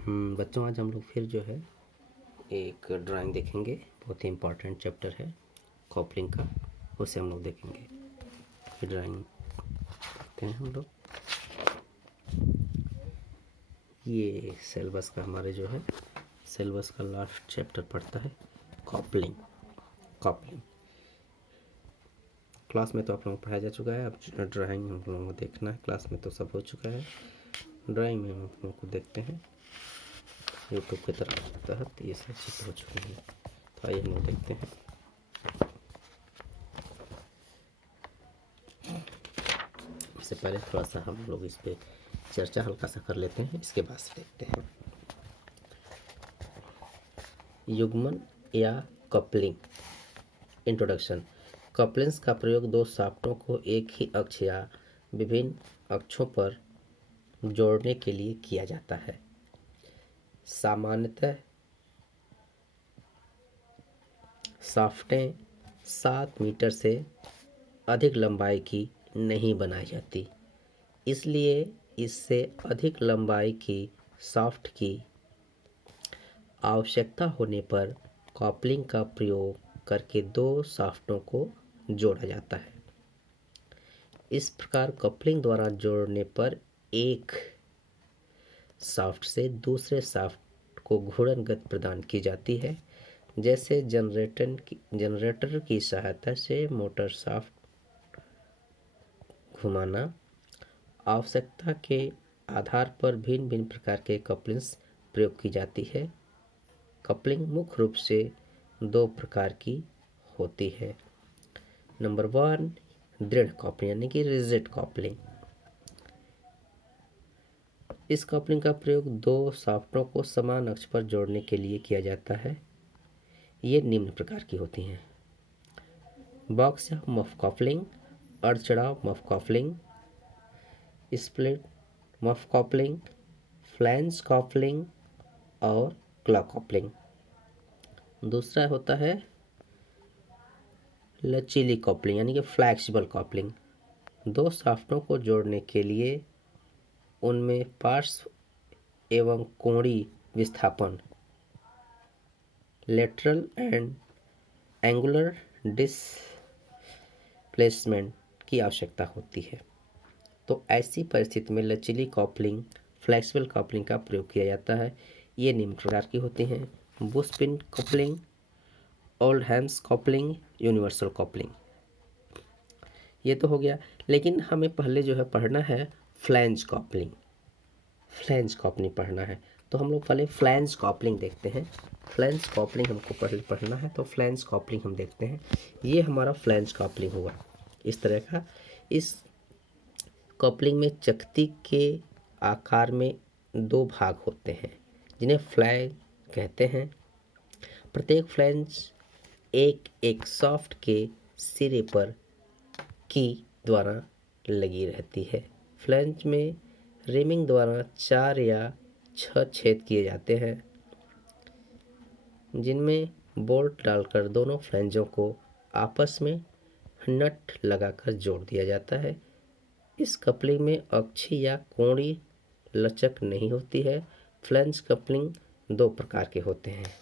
बच्चों, आज हम लोग फिर जो है एक ड्राइंग देखेंगे। बहुत ही इम्पोर्टेंट चैप्टर है कॉपलिंग का, उसे हम लोग देखेंगे। फिर ड्राइंग देखते हैं हम लोग। ये सिलेबस का हमारे जो है सिलेबस का लास्ट चैप्टर पढ़ता है कॉपलिंग। क्लास में तो आप लोगों को पढ़ाया जा चुका है। अब ड्राइंग हम लोगों को देखना है। क्लास में तो सब हो चुका है, ड्राइंग में हम लोगों को देखते हैं। यूट्यूब के तहत ये सब चित्र हो चुके हैं, तो आइए हम लोग देखते हैं। इससे पहले थोड़ा सा हम लोग इस पे चर्चा हल्का सा कर लेते हैं, इसके बाद से देखते हैं। युग्मन या कपलिंग। इंट्रोडक्शन। कपलिंग्स का प्रयोग दो शाफ्टों को एक ही अक्ष या विभिन्न अक्षों पर जोड़ने के लिए किया जाता है। सामान्यतः शाफ्टें 7 मीटर से अधिक लंबाई की नहीं बनाई जाती, इसलिए इससे अधिक लंबाई की शाफ्ट की आवश्यकता होने पर कॉपलिंग का प्रयोग करके दो शाफ्टों को जोड़ा जाता है। इस प्रकार कपलिंग द्वारा जोड़ने पर एक शाफ्ट से दूसरे शाफ्ट को घूर्णन गति प्रदान की जाती है, जैसे जनरेटर की सहायता से मोटर शाफ्ट घुमाना। आवश्यकता के आधार पर भिन्न भिन्न प्रकार के कपलिंग्स प्रयोग की जाती है। कपलिंग मुख्य रूप से दो प्रकार की होती है। नंबर 1, दृढ़ कपलिंग यानी कि रिजिड कपलिंग। इस कपलिंग का प्रयोग दो शाफ्टों को समान अक्ष पर जोड़ने के लिए किया जाता है। ये निम्न प्रकार की होती हैं: बॉक्स या मफ कपलिंग, अर्ध चढ़ाव muff coupling, split muff coupling, flange coupling और क्लॉ कपलिंग। दूसरा होता है लचीली कपलिंग यानी कि फ्लैक्सिबल कपलिंग। दो शाफ्टों को जोड़ने के लिए उनमें पार्श्व एवं कोणीय विस्थापन लेटरल एंड एंगुलर डिस्प्लेसमेंट की आवश्यकता होती है। तो ऐसी परिस्थिति में लचीली कपलिंग, फ्लेक्सिबल कपलिंग का प्रयोग किया जाता है। ये निम्न प्रकार की होती हैं: bush pin coupling, Oldham's coupling, universal coupling. ये तो हो गया, लेकिन हमें पहले जो है पढ़ना है फ्लैंज कपलिंग। फ्लैंज कपलिंग पढ़ना है, तो हम लोग पहले फ्लैंज कपलिंग देखते हैं। फ्लैंज कपलिंग हमको पहले पढ़ना है, तो फ्लैंज कपलिंग हम देखते हैं। ये हमारा फ्लैंज कपलिंग हुआ इस तरह का। इस कपलिंग में चकती के आकार में दो भाग होते हैं, जिन्हें फ्लैंज कहते हैं। प्रत्येक फ्लैंज एक एक शाफ्ट के सिरे पर की द्वारा लगी रहती है। फ्लैंज में रिमिंग द्वारा 4 या 6 छेद किए जाते हैं, जिनमें बोल्ट डालकर दोनों फ्लैंजों को आपस में नट लगाकर जोड़ दिया जाता है। इस कपलिंग में अक्षीय या कोणीय लचक नहीं होती है। फ्लैंज कपलिंग दो प्रकार के होते हैं,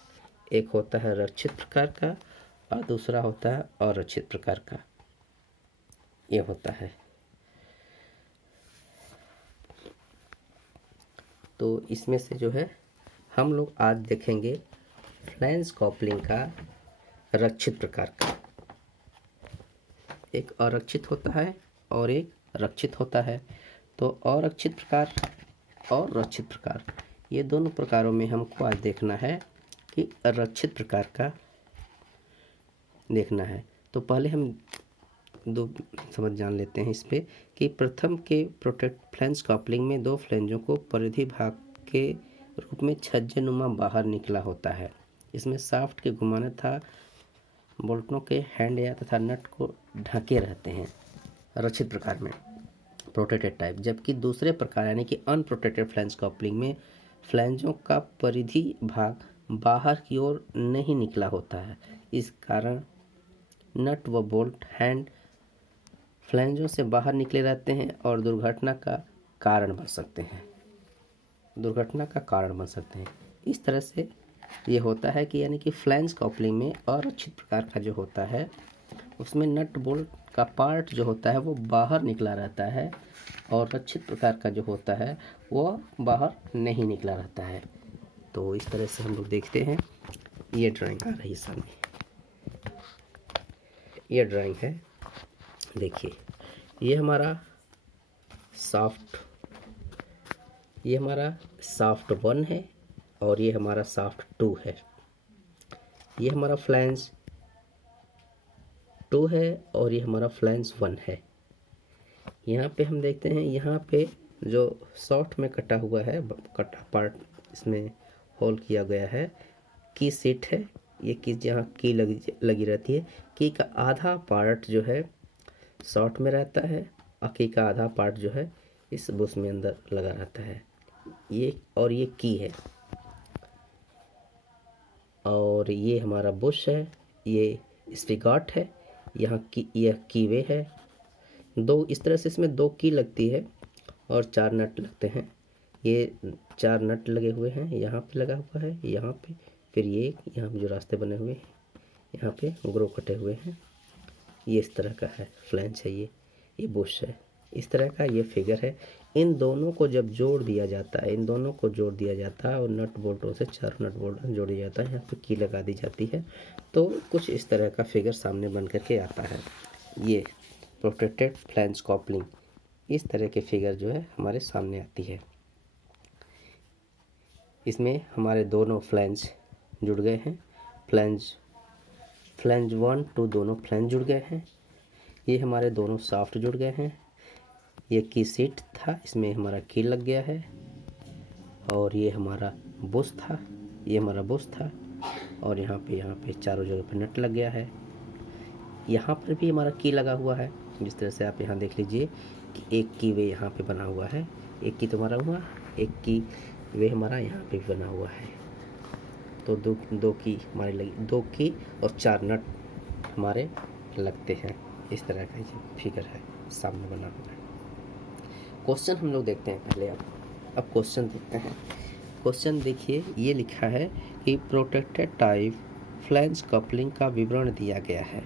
एक होता है रक्षित प्रकार का और दूसरा होता है अरक्षित प्रकार का। ये होता है, तो इसमें से जो है हम लोग आज देखेंगे फ्लैंज कपलिंग का रक्षित प्रकार का। एक अरक्षित होता है और एक रक्षित होता है। तो अरक्षित प्रकार और रक्षित प्रकार, ये दोनों प्रकारों में हमको आज देखना है कि रक्षित प्रकार का देखना है। तो पहले हम दो समझ जान लेते हैं इस पे कि प्रथम के प्रोटेक्ट फ्लैंज कपलिंग में दो फ्लैंजों को परिधि भाग के रूप में छज्जेनुमा बाहर निकला होता है। इसमें शाफ्ट के घुमाने तथा बोल्टों के हैंड या तथा नट को ढके रहते हैं रक्षित प्रकार में, प्रोटेक्टेड टाइप। जबकि दूसरे प्रकार यानी कि अनप्रोटेक्टेड फ्लैंज कपलिंग में फ्लैंजों का परिधि भाग बाहर की ओर नहीं निकला होता है। इस कारण नट व बोल्ट हैंड फ्लैंजों से बाहर निकले रहते हैं और दुर्घटना का कारण बन सकते हैं। दुर्घटना का कारण बन सकते हैं। इस तरह से ये होता है कि यानी कि फ्लैंज कपलिंग में अरक्षित प्रकार का जो होता है उसमें नट बोल्ट का पार्ट जो होता है वो बाहर निकला रहता है और रक्षित प्रकार का जो होता है वो बाहर नहीं निकला रहता है। तो इस तरह से हम लोग देखते हैं। ये ड्राइंग आ रही है सामने, ये ड्राइंग है। देखिए ये हमारा साफ्ट 1 है और ये हमारा साफ्ट 2 है। ये हमारा फ्लैंज 2 है और ये हमारा फ्लैंज 1 है। यहाँ पे हम देखते हैं, यहाँ पे जो सॉफ्ट में कटा हुआ है, कटा पार्ट इसमें होल किया गया है, की सीट है। ये की जहाँ की लगी रहती है, की का आधा पार्ट जो है शॉर्ट में रहता है और की का आधा पार्ट जो है इस बुश में अंदर लगा रहता है। ये और ये की है और ये हमारा बुश है, ये स्पिगॉट है, यहाँ की यह कीवे है। दो इस तरह से इसमें 2 की लगती है और 4 नट लगते हैं। ये 4 नट लगे हुए हैं, यहाँ पे लगा हुआ है, यहाँ पे, फिर ये यहाँ पे जो रास्ते बने हुए हैं, यहाँ पे ग्रो कटे हुए हैं। ये इस तरह का है, फ्लैंज है, ये बुश है। इस तरह का ये फिगर है। इन दोनों को जब जोड़ दिया जाता है, इन दोनों को जोड़ दिया जाता है और नट बोल्टों से 4 नट बोल्ट जोड़ दिया जाता है, यहाँ पे की लगा दी जाती है। तो कुछ इस तरह का फिगर सामने बन करके आता है। ये प्रोटेक्टेड फ्लैंज कपलिंग, इस तरह के फिगर जो है हमारे सामने आती है। इसमें हमारे दोनों फ्लैंज जुड़ गए हैं, फ्लैंज 1, 2 दोनों फ्लैंज जुड़ गए हैं। ये हमारे दोनों शाफ्ट जुड़ गए हैं। ये की सीट था, इसमें हमारा की लग गया है और ये हमारा बुश था, ये हमारा बुश था और यहाँ पे चारों जगह पे नट लग गया है। यहाँ पर भी हमारा की लगा हुआ है। जिस तरह से आप यहाँ देख लीजिए कि एक की वे यहाँ पे बना हुआ है, एक की तो हमारा हुआ, एक की वे हमारा यहाँ पे बना हुआ है। तो दो की हमारे लगी, 2 की और 4 नट हमारे लगते हैं। इस तरह का ये फिगर है सामने बना हुआ है। क्वेश्चन हम लोग देखते हैं पहले। अब क्वेश्चन देखते हैं। क्वेश्चन देखिए, ये लिखा है कि प्रोटेक्टेड टाइप फ्लैंज कपलिंग का विवरण दिया गया है।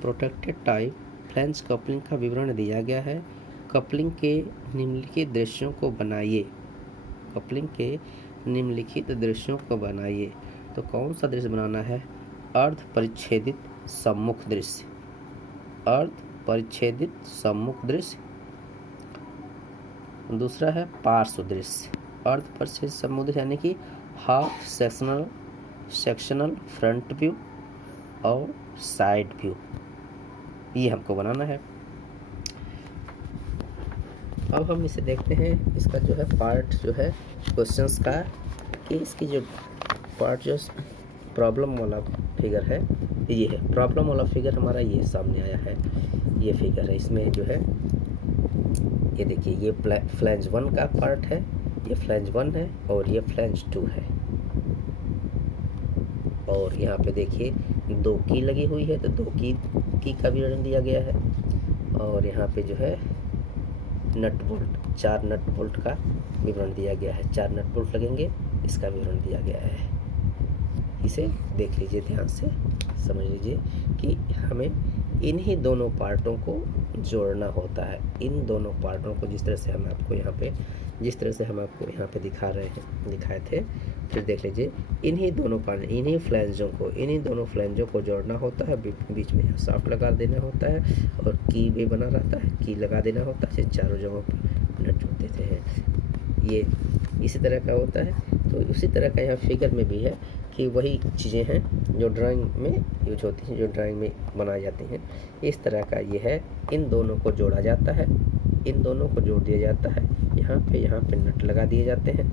प्रोटेक्टेड टाइप फ्लैंज कपलिंग का विवरण दिया गया है। कपलिंग के निम्नलिखित दृश्यों को बनाइए। कपलिंग के निम्नलिखित दृश्यों को बनाइए। तो कौन सा दृश्य बनाना है? अर्ध परिच्छेदित सम्मुख दृश्य, अर्ध परिच्छेदित सम्मुख दृश्य। दूसरा है पार्श्व दृश्य। अर्ध परिच्छेदित सम्मुख दृश्य यानी कि हाफ सेक्शनल फ्रंट व्यू और साइड व्यू, ये हमको बनाना है। अब हम इसे देखते हैं। इसका जो है पार्ट जो है क्वेश्चंस का, कि इसकी जो पार्ट जो प्रॉब्लम वाला फिगर है, ये है प्रॉब्लम वाला फिगर हमारा, ये सामने आया है। ये फिगर है, इसमें जो है ये देखिए, ये फ्लैंज 1 का पार्ट है, ये फ्लैंज 1 है और ये फ्लैंज 2 है। और यहाँ पे देखिए 2 की लगी हुई है, तो 2 की का विवरण दिया गया है। और यहाँ पे जो है नट बोल्ट, 4 नट बोल्ट का विवरण दिया गया है। 4 नट बोल्ट लगेंगे, इसका विवरण दिया गया है। इसे देख लीजिए, ध्यान से समझ लीजिए कि हमें इन्हीं दोनों पार्टों को जोड़ना होता है। इन दोनों पार्टों को जिस तरह से हम आपको यहाँ पे दिखाए थे, फिर देख लीजिए इन्हीं दोनों पार्ट, इन्हीं दोनों फ्लैंजों को जोड़ना होता है। बीच में सॉफ्ट लगा देना होता है और की भी बना रहता है, की लगा देना होता है। चारों जगहों पर नट जोड़ देते हैं। ये इसी तरह का होता है। तो उसी तरह का यहाँ फिगर में भी है कि वही चीज़ें हैं जो ड्राइंग में यूज होती हैं, जो ड्राइंग में बनाई जाती हैं। इस तरह का ये है। इन दोनों को जोड़ा जाता है, इन दोनों को जोड़ दिया जाता है। यहाँ पे नट लगा दिए जाते हैं,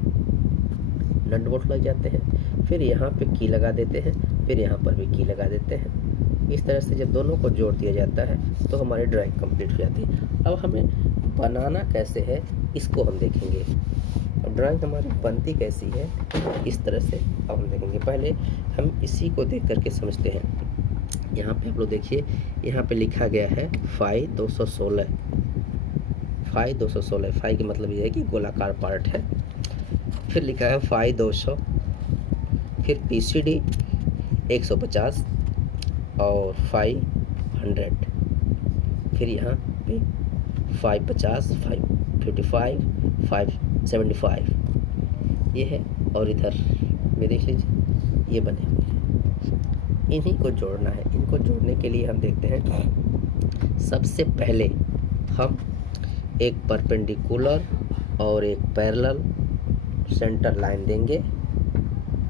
नट बोल्ट लग जाते हैं। फिर यहाँ पे की लगा देते हैं, फिर यहाँ पर भी की लगा देते हैं। इस तरह से जब दोनों को जोड़ दिया जाता है तो हमारी ड्राइंग कंप्लीट हो जाती है। अब हमें बनाना कैसे है, इसको हम देखेंगे। ड्राइंग हमारी बनती कैसी है, इस तरह से अब हम देखेंगे। पहले हम इसी को देख करके समझते हैं। यहाँ पे आप लोग देखिए, यहाँ पे लिखा गया है फाई 216। फाई 216, फाई का मतलब ये है कि गोलाकार पार्ट है। फिर लिखा है फाई 200, फिर PCD 150 और फाई 100, फिर यहाँ पे 550, 555, 575 ये है। और इधर में देख लीजिए ये बने हुए हैं, इन्हीं को जोड़ना है। इनको जोड़ने के लिए हम देखते हैं, सबसे पहले हम एक परपेंडिकुलर और एक पैरेलल सेंटर लाइन देंगे,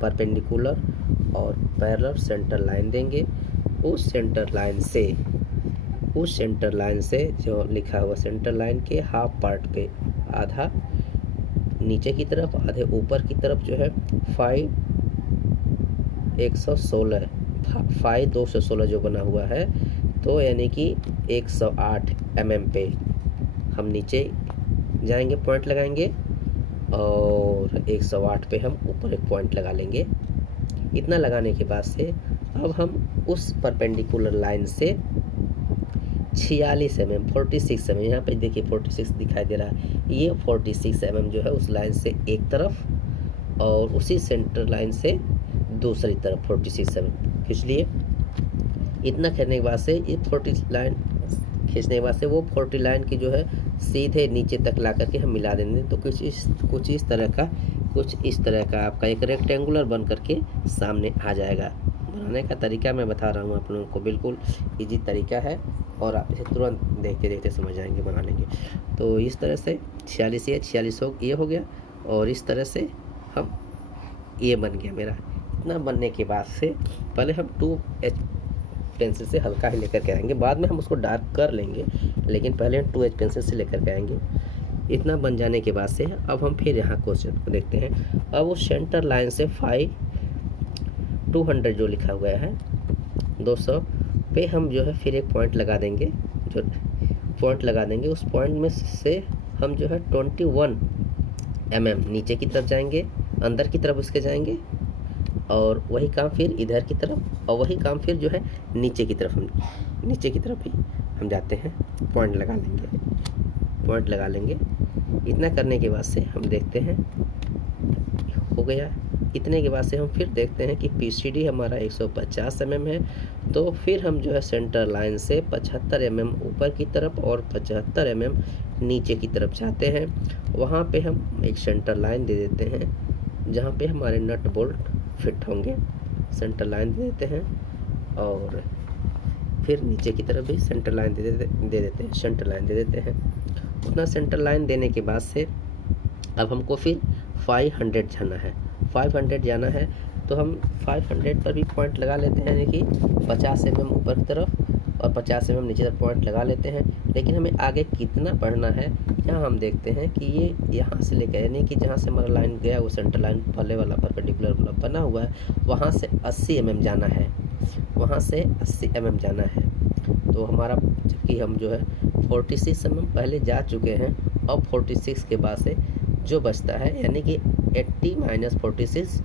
परपेंडिकुलर और पैरेलल सेंटर लाइन देंगे। उस सेंटर लाइन से जो लिखा हुआ सेंटर लाइन के हाफ पार्ट पे आधा नीचे की तरफ, आधे ऊपर की तरफ जो है फाई 216 जो बना हुआ है, तो यानी कि 108 mm पे हम नीचे जाएंगे, पॉइंट लगाएंगे, और 108 पे हम ऊपर एक पॉइंट लगा लेंगे। इतना लगाने के बाद से अब हम उस परपेंडिकुलर लाइन से 46 mm 46 mm, यहाँ पे देखिए 46 दिखाई दे रहा है, ये 46 mm जो है उस लाइन से एक तरफ, और उसी सेंटर लाइन से दूसरी तरफ 46 mm खींच लिए। इतना करने के बाद से ये 40 लाइन खींचने के बाद से वो 40 लाइन की जो है सीधे नीचे तक ला करके हम मिला देंगे। तो कुछ इस तरह का आपका एक रेक्टेंगुलर बन करके सामने आ जाएगा। बनाने का तरीका मैं बता रहा हूँ आप लोगों को, बिल्कुल इजी तरीका है और आप इसे तुरंत देखते देखते समझ जाएंगे, बना लेंगे। तो इस तरह से 46 ये हो गया, और इस तरह से हम ये बन गया मेरा। इतना बनने के बाद से पहले हम 2H पेंसिल से हल्का ही लेकर के आएंगे, बाद में हम उसको डार्क कर लेंगे, लेकिन पहले हम 2H पेंसिल से लेकर के आएंगे। इतना बन जाने के बाद से अब हम फिर यहाँ क्वेश्चन को देखते हैं। अब वो सेंटर लाइन से 200 जो लिखा हुआ है 200 पे हम जो है फिर एक पॉइंट लगा देंगे। जो पॉइंट लगा देंगे उस पॉइंट में से हम जो है 21 mm नीचे की तरफ जाएंगे, अंदर की तरफ उसके जाएंगे, और वही काम फिर इधर की तरफ, और वही काम फिर जो है नीचे की तरफ ही हम जाते हैं, पॉइंट लगा लेंगे। इतना करने के बाद से हम देखते हैं हो गया। इतने के बाद से हम फिर देखते हैं कि PCD हमारा 150 mm है, तो फिर हम जो है सेंटर लाइन से 75 mm ऊपर की तरफ और 75 mm नीचे की तरफ जाते हैं। वहाँ पे हम एक सेंटर लाइन दे देते हैं जहाँ पे हमारे नट बोल्ट फिट होंगे, सेंटर लाइन दे देते हैं, और फिर नीचे की तरफ भी सेंटर लाइन दे देते हैं। उतना सेंटर लाइन देने के बाद से अब हमको फिर 500 जाना है, तो हम 500 पर भी पॉइंट लगा लेते हैं, यानी कि 50 mm ऊपर की तरफ और 50 mm नीचे तरफ पॉइंट लगा लेते हैं। लेकिन हमें आगे कितना बढ़ना है, यहाँ हम देखते हैं कि ये यहाँ से लेकर, यानी कि जहाँ से हमारा लाइन गया वो सेंटर लाइन पहले वाला परपेंडिकुलर वाला बना हुआ है, वहाँ से 80 mm जाना है, तो हमारा, जबकि हम जो है 46 mm पहले जा चुके हैं, अब 46 के बाद से जो बचता है, यानी कि 80 - 46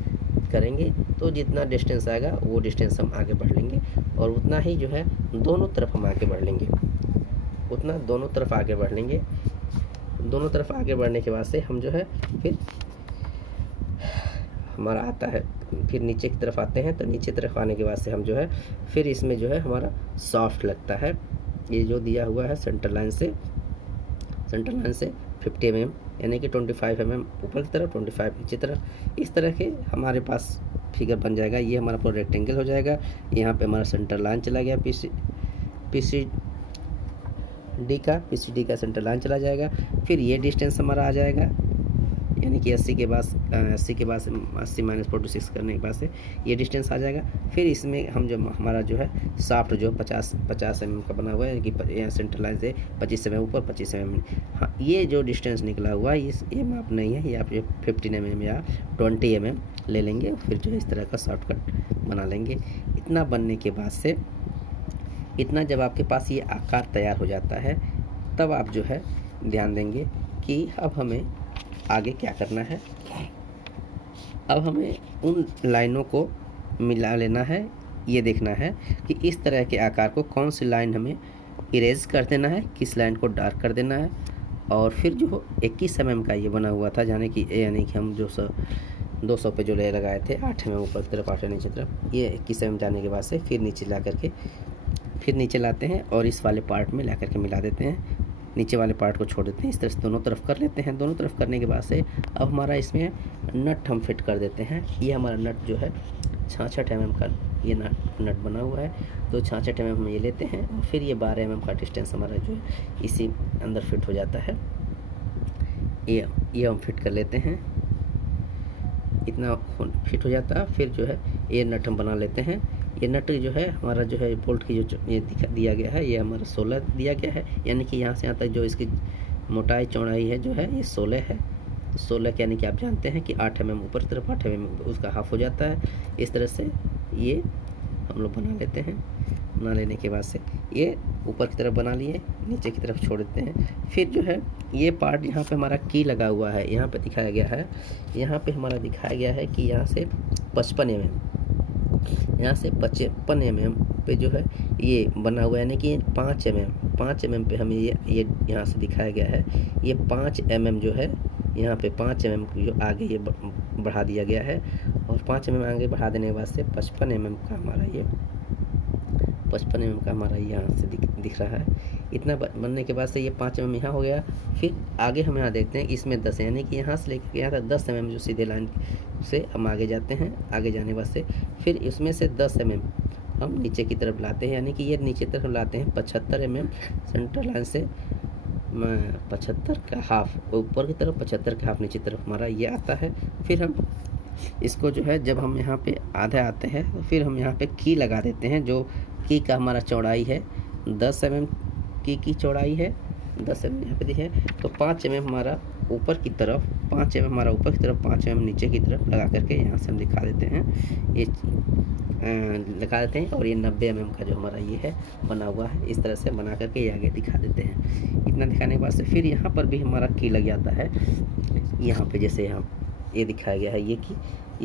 करेंगे, तो जितना डिस्टेंस आएगा वो डिस्टेंस हम आगे बढ़ लेंगे, और उतना ही जो है दोनों तरफ हम आगे बढ़ लेंगे। दोनों तरफ आगे बढ़ने के बाद से हम जो है फिर हमारा आता है, फिर नीचे की तरफ आते हैं। तो नीचे तरफ आने के बाद से हम जो है फिर इसमें जो है हमारा सॉफ्ट लगता है, ये जो दिया हुआ है सेंटर लाइन से 50 mm, यानी कि 25 mm ऊपर की तरफ, 25 नीचे तरफ। इस तरह के हमारे पास फिगर बन जाएगा। ये हमारा पूरा रेक्टेंगल हो जाएगा। यहाँ पे हमारा सेंटर लाइन चला गया, PCD का सेंटर लाइन चला जाएगा। फिर ये डिस्टेंस हमारा आ जाएगा, यानी कि 80 के बाद 80 - 46 करने के बाद से ये डिस्टेंस आ जाएगा। फिर इसमें हम जो हमारा जो है साफ्ट जो 50 mm का बना हुआ है, कि यहाँ सेंटर लाइन से 25 mm ऊपर, 25 mm। हाँ, ये जो डिस्टेंस निकला हुआ है ये माप नहीं है, ये आप 15 mm या 20 mm ले लेंगे। फिर जो है इस तरह का शॉर्टकट बना लेंगे। इतना बनने के बाद से, इतना जब आपके पास ये आकार तैयार हो जाता है, तब आप जो है ध्यान देंगे कि अब हमें आगे क्या करना है। अब हमें उन लाइनों को मिला लेना है, ये देखना है कि इस तरह के आकार को कौन सी लाइन हमें इरेज कर देना है, किस लाइन को डार्क कर देना है, और फिर जो 21 mm का ये बना हुआ था, यानी कि हम जो 200 पे जो लेयर लगाए थे 8 mm ऊपर की तरफ 8 नीचे तरफ, ये 21 mm जाने के बाद से फिर नीचे ला करके फिर नीचे लाते हैं और इस वाले पार्ट में ला करके मिला देते हैं, नीचे वाले पार्ट को छोड़ देते हैं। इस तरह से दोनों तरफ कर लेते हैं। दोनों तरफ करने के बाद से अब हमारा इसमें नट हम फिट कर देते हैं। ये हमारा नट जो है 66 mm का ये नट बना हुआ है, तो 66 mm हम ये लेते हैं और फिर ये 12 mm का डिस्टेंस हमारा जो है इसी अंदर फिट हो जाता है। ये हम फिट कर लेते हैं, इतना फिट हो जाता है। फिर जो है ये नट हम बना लेते हैं। ये नट जो है हमारा जो है बोल्ट की जो ये दिया गया है, ये हमारा 16 दिया गया है, यानी कि यहाँ से यहाँ तक जो इसकी मोटाई चौड़ाई है जो है ये 16 है। 16 यानी कि आप जानते हैं कि 8 mm ऊपर की तरफ 8 mm उसका हाफ हो जाता है। इस तरह से ये हम लोग बना लेते हैं। बना लेने के बाद से ये ऊपर की तरफ बना लिए, नीचे की तरफ छोड़ देते हैं। फिर जो है ये पार्ट यहाँ पे हमारा की लगा हुआ है, यहाँ पे दिखाया गया है, यहाँ पे हमारा दिखाया गया है कि यहाँ से 55 mm, यहाँ से 55 mm पे जो है ये बना हुआ है, यानी कि 5 mm पे हमें ये यहाँ से दिखाया गया है। ये 5 mm जो है यहाँ पे 5 mm जो आगे ये बढ़ा दिया गया है, और 5 mm आगे बढ़ा देने के बाद से 55 mm का हमारा ये 55 mm का हमारा यहाँ से दिख रहा है। इतना बनने के बाद से ये 5 mm यहाँ हो गया। फिर आगे हम यहाँ देखते हैं इसमें 10 है, यानी कि यहाँ से लेकर यहाँ तक 10 mm जो सीधे लाइन से हम आगे जाते हैं। आगे जाने के बाद से फिर इसमें से 10 mm हम नीचे की तरफ लाते हैं, यानी कि ये नीचे तरफ लाते हैं 75 mm सेंटर लाइन से 75 का हाफ ऊपर की तरफ, 75 का हाफ नीचे तरफ हमारा ये आता है। फिर हम इसको जो है जब हम यहाँ पे आधे आते हैं तो फिर हम यहाँ पे की लगा देते हैं। जो की का हमारा चौड़ाई है 10 mm की चौड़ाई है 10 mm यहाँ पे दिखे, तो 5 mm हमारा ऊपर की तरफ, 5 mm हमारा ऊपर की तरफ, 5 mm नीचे की तरफ लगा करके यहाँ से हम दिखा देते हैं, ये लगा देते हैं। और ये 90 mm का जो हमारा ये है बना हुआ है, इस तरह से बना करके ये आगे दिखा देते हैं। इतना दिखाने के बाद से फिर यहाँ पर भी हमारा की लग जाता है। यहाँ पे जैसे यहाँ ये दिखाया गया है ये की,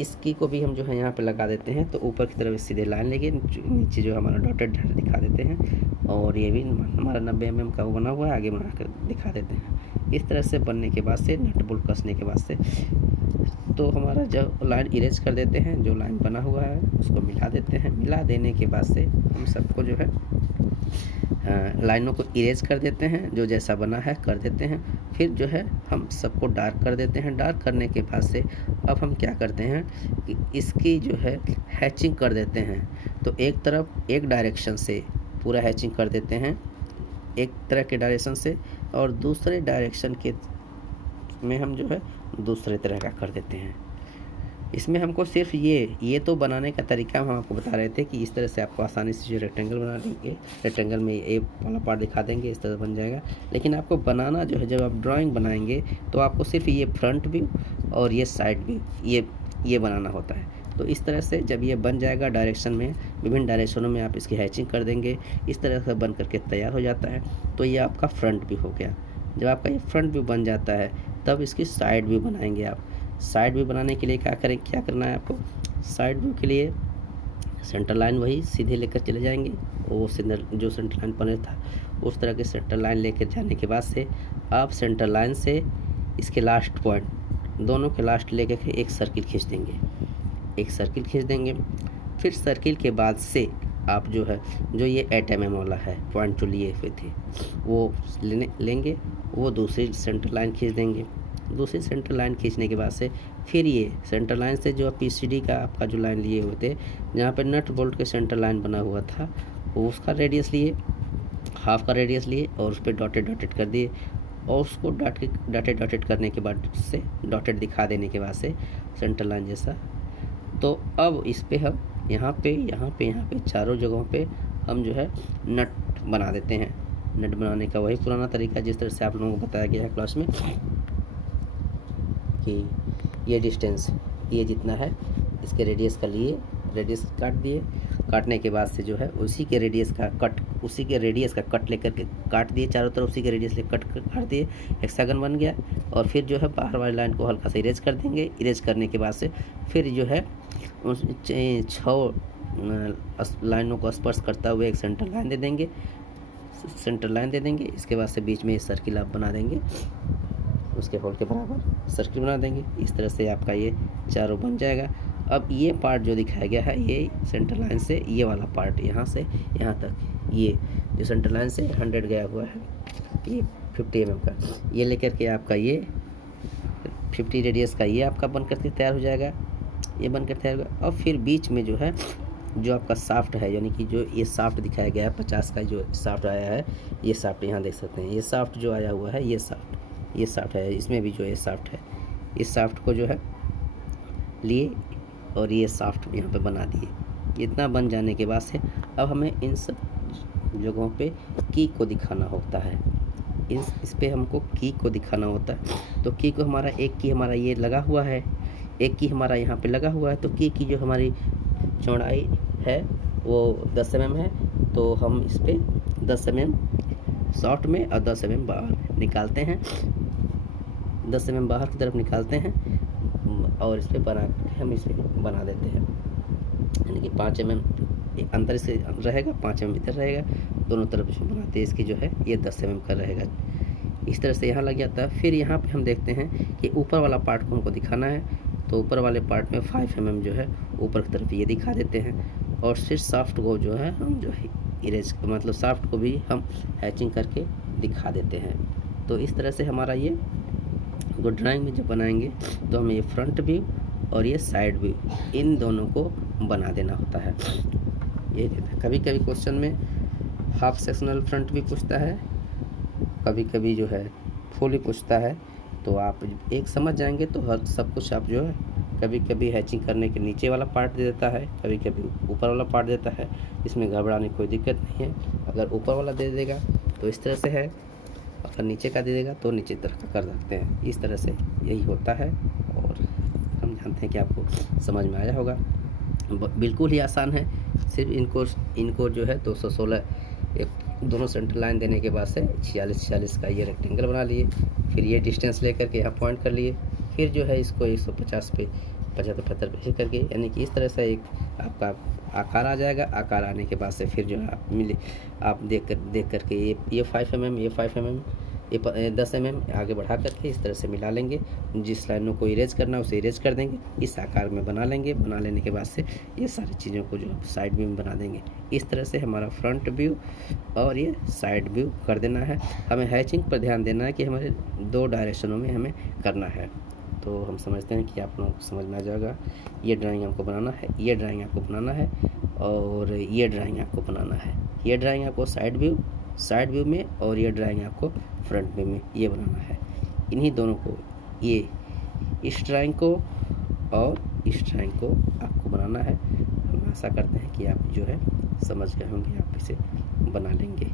इस की को भी हम जो है यहाँ पे लगा देते हैं। तो ऊपर की तरफ सीधे लाइन लेके नीचे जो हमारा डॉटेड दिखा देते हैं, और ये भी हमारा 90 mm का वो बना हुआ है, आगे बना कर दिखा देते हैं। इस तरह से बनने के बाद से नट बोल्ट कसने के बाद से तो हमारा जब लाइन इरेज कर देते हैं, जो लाइन बना हुआ है उसको मिला देते हैं। मिला देने के बाद से हम सबको जो है लाइनों को इरेज कर देते हैं, जो जैसा बना है कर देते हैं। फिर जो है हम सबको डार्क कर देते हैं। डार्क करने के बाद से अब हम क्या करते हैं कि इसकी जो है हैचिंग कर देते हैं। तो एक तरफ एक डायरेक्शन से पूरा हैचिंग कर देते हैं, एक तरह के डायरेक्शन से, और दूसरे डायरेक्शन के में हम जो है दूसरे तरह का कर देते हैं। इसमें हमको सिर्फ ये तो बनाने का तरीका हम आपको बता रहे थे कि इस तरह से आपको आसानी से जो रेक्टेंगल बना देंगे, रेक्टेंगल में ये वाला पार्ट दिखा देंगे, इस तरह बन जाएगा। लेकिन आपको बनाना जो है, जब आप ड्राइंग बनाएंगे तो आपको सिर्फ ये फ्रंट व्यू और ये साइड व्यू ये बनाना होता है। तो इस तरह से जब ये बन जाएगा डायरेक्शन में, विभिन्न डायरेक्शनों में आप इसकी हैचिंग कर देंगे, इस तरह से बन करके तैयार हो जाता है। तो ये आपका फ्रंट व्यू हो गया। जब आपका ये फ्रंट व्यू बन जाता है तब इसकी साइड व्यू बनाएंगे आप। साइड व्यू बनाने के लिए क्या करना है आपको, साइड व्यू के लिए सेंटर लाइन वही सीधे लेकर चले जाएंगे, वो जो सेंटर लाइन बने था उस तरह के सेंटर लाइन लेकर जाने के बाद से आप सेंटर लाइन से इसके लास्ट पॉइंट, दोनों के लास्ट लेकर के एक सर्किल खींच देंगे। फिर सर्किल के बाद से आप जो है जो ये 8 mm वाला है पॉइंट जो लिए हुए थे वो लेंगे, वो दूसरी सेंटर लाइन खींच देंगे। दूसरी सेंटर लाइन खींचने के बाद से फिर ये सेंटर लाइन से जो PCD का आपका जो लाइन लिए हुए थे, जहाँ पे नट बोल्ट के सेंटर लाइन बना हुआ था, वो उसका रेडियस लिए, हाफ का रेडियस लिए और उस पर डॉटेड कर दिए, और उसको डॉटेड करने के बाद से डॉटेड दिखा देने के बाद से सेंटर लाइन जैसा। तो अब इस पे हम यहाँ पे चारों जगहों पे हम जो है नट बना देते हैं। नट बनाने का वही पुराना तरीका जिस तरह से आप लोगों को बताया गया है क्लास में, कि ये डिस्टेंस ये जितना है इसके रेडियस का लिए, रेडियस काट दिए, काटने के बाद से जो है उसी के रेडियस का कट लेकर के काट दिए चारों तरफ, उसी के रेडियस ले कट काट दिए, हेक्सागन बन गया। और फिर जो है बाहर वाली लाइन को हल्का सा इरेज कर देंगे। इरेज करने के बाद से फिर जो है उस 6 लाइनों को स्पर्श करता हुए एक सेंटर लाइन दे देंगे। सेंटर लाइन दे देंगे। इसके बाद से बीच में ये सर्किल आप बना देंगे, उसके होल के बराबर सर्किल बना देंगे। इस तरह से आपका ये चारों बन जाएगा। अब ये पार्ट जो दिखाया गया है, ये सेंटर लाइन से ये वाला पार्ट यहाँ से यहाँ तक, ये जो सेंटर लाइन से 100 गया हुआ है, ये 50 mm का, ये लेकर के आपका ये 50 रेडियस का ये आपका बन करके तैयार हो जाएगा, ये बन कर तैयार होगा। और फिर बीच में जो है, जो आपका साफ्ट है, यानी कि जो ये साफ्ट दिखाया गया है 50 का जो साफ्ट आया है, ये साफ्ट यहाँ देख सकते हैं, ये साफ्ट जो आया हुआ है, ये साफ्ट है, इसमें भी जो ये साफ्ट है, इस साफ्ट को जो है लिए और ये साफ्ट यहाँ पे बना दिए। इतना बन जाने के बाद से अब हमें इन सब जगहों पे की को दिखाना होता है, इस पे हमको की को दिखाना होता है। तो की को हमारा, एक की हमारा ये लगा हुआ है, एक की हमारा यहाँ पे लगा हुआ है, तो की जो हमारी चौड़ाई है वो 10 mm है, तो हम इस पे 10 mm शॉर्ट में और 10 mm बाहर निकालते हैं, 10 mm बाहर की तरफ निकालते हैं और इस पे बना के हम इस पे बना देते हैं, यानी कि 5 mm अंदर से रहेगा, 5 mm भीतर रहेगा, दोनों तरफ जो बनाते हैं इसकी जो है ये 10 mm का रहेगा। इस तरह से यहाँ लग जाता है। फिर यहाँ पे हम देखते हैं कि ऊपर वाला पार्ट को हमको दिखाना है, तो ऊपर वाले पार्ट में 5 mm जो है ऊपर की तरफ ये दिखा देते हैं। और फिर साफ्ट को जो है हम जो है इरेज, मतलब साफ्ट को भी हम हैचिंग करके दिखा देते हैं। तो इस तरह से हमारा ये को ड्राइंग में जब बनाएंगे तो हमें ये फ्रंट व्यू और ये साइड व्यू, इन दोनों को बना देना होता है। ये कभी कभी क्वेश्चन में हाफ सेक्शनल फ्रंट भी पूछता है, कभी कभी जो है फुल ही पूछता है। तो आप एक समझ जाएंगे तो हर सब कुछ आप जो है, कभी कभी हैचिंग करने के नीचे वाला पार्ट दे देता है, कभी कभी ऊपर वाला पार्ट देता है। इसमें घबराने की कोई दिक्कत नहीं है। अगर ऊपर वाला दे देगा तो इस तरह से है, अगर नीचे का दे देगा तो नीचे तरह का कर सकते हैं। इस तरह से यही होता है और हम जानते हैं कि आपको समझ में आया होगा। बिल्कुल ही आसान है। सिर्फ इनको जो है 216 दोनों सेंटर लाइन देने के बाद से 46 का ये रेक्टेंगल बना लिए। फिर ये डिस्टेंस लेकर के यहाँ पॉइंट कर लिए। फिर जो है इसको 150 पे 75 पे करके, यानी कि इस तरह से एक आपका आकार आ जाएगा। आकार आने के बाद से फिर जो है आप देख करके ये 5 mm, ये 5 mm, ये 10 mm आगे बढ़ा करके इस तरह से मिला लेंगे। जिस लाइनों को इरेज करना है उसे इरेज कर देंगे, इस आकार में बना लेंगे। बना लेने के बाद से ये सारी चीज़ों को जो साइड व्यू में बना देंगे। इस तरह से हमारा फ्रंट व्यू और ये साइड व्यू कर देना है। हमें हैचिंग पर ध्यान देना है कि हमारे 2 डायरेक्शनों में हमें करना है। तो हम समझते हैं कि आप लोगों को समझ में आ जाएगा। ये ड्राइंग आपको बनाना है, ये ड्राइंग आपको बनाना है और ये ड्राइंग आपको बनाना है। ये ड्राइंग आपको साइड व्यू में और ये ड्राइंग आपको फ्रंट व्यू में ये बनाना है। इन्हीं दोनों को, ये इस ड्राइंग को और इस ड्राइंग को आपको बनाना है। हम आशा करते हैं कि आप जो है समझ गए होंगे, आप इसे बना लेंगे।